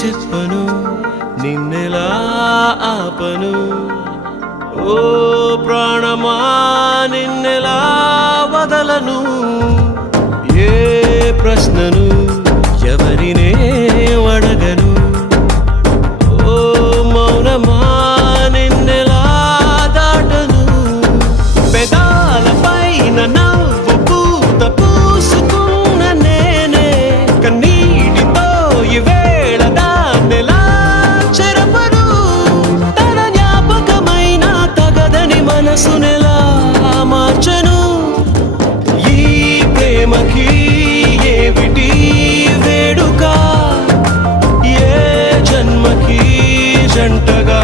చెప్పను నిన్నెలా ఆపను ఓ ప్రాణమా నిన్నెలా వదలను ఏ ప్రశ్నను ఎవరినే అడగను ఓ మౌనమా నిన్నెలా దాటను పెదాలపైన నవ్వు పూత పూసుకున్న నేనే కన్నీటితో ఈవేళ దాన్నెలా చెరపను తన జ్ఞాపకమైన తగదని మనసునెలా మార్చను ఈ ప్రేమకి ఏమిటి వేడుక ఏ జన్మకి జంటగా